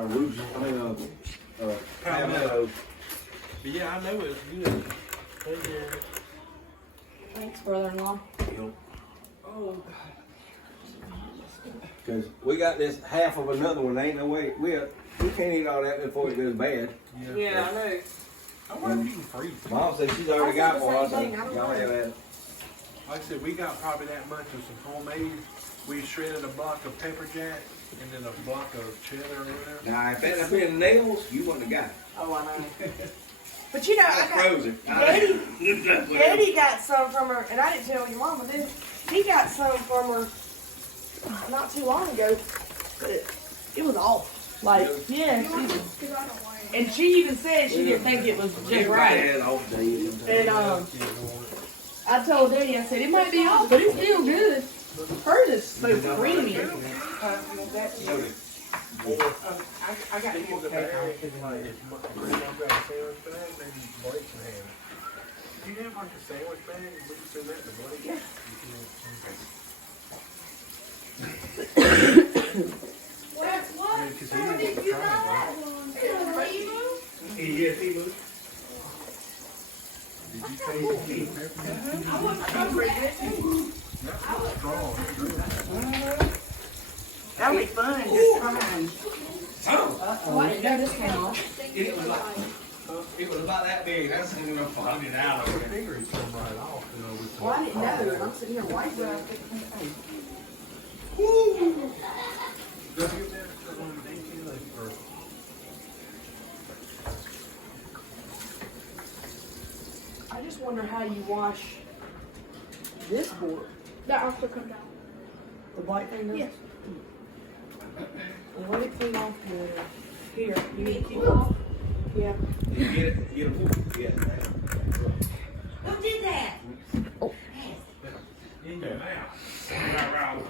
Rouge, Palmetto. But yeah, I know it's good. Thanks, brother-in-law. Oh, Cause we got this half of another one, ain't no way, we can't eat all that before it goes bad. Yeah, I know. I wonder if you can freeze it. Mom said she's already got one, I I said the same said, thing, I don't y'all know. have that. Like I said, we got probably that much of some homemade. We shredded a block of pepper jack and then a block of cheddar or whatever. Now, if that had been nails, you wouldn't have got it. Oh, I know. But you know, I got, Frozen. Daddy got some from her, and I didn't tell your mama this. He got some from her not too long ago, but it was off. Like, yeah. And she even said she didn't think it was just right. And I told Daddy, I said, it might be off, but it's still good. Hers is so creamy. I got to the bag. Like, if I've got a sandwich bag, maybe Blake can have it. Do you have like a sandwich bag? We can send that to Blake. Yeah. Yeah, 'cause he didn't try it. Yes, he was. Did you taste the pepper? Strong. That'll be fun, just trying. Oh, I didn't know this came off. it was about that big, that's when I found it out The of it. fingers come right off, you know, with the. Well, I didn't know, and I'm sitting here wiping it. Don't you get that one of the 18 or I just wonder how you wash this board. That also come down. The white thing does? Yes. And let it clean off the, here, you need to keep it off? Yeah. You get it, get it, yeah. Who did that? in your mouth.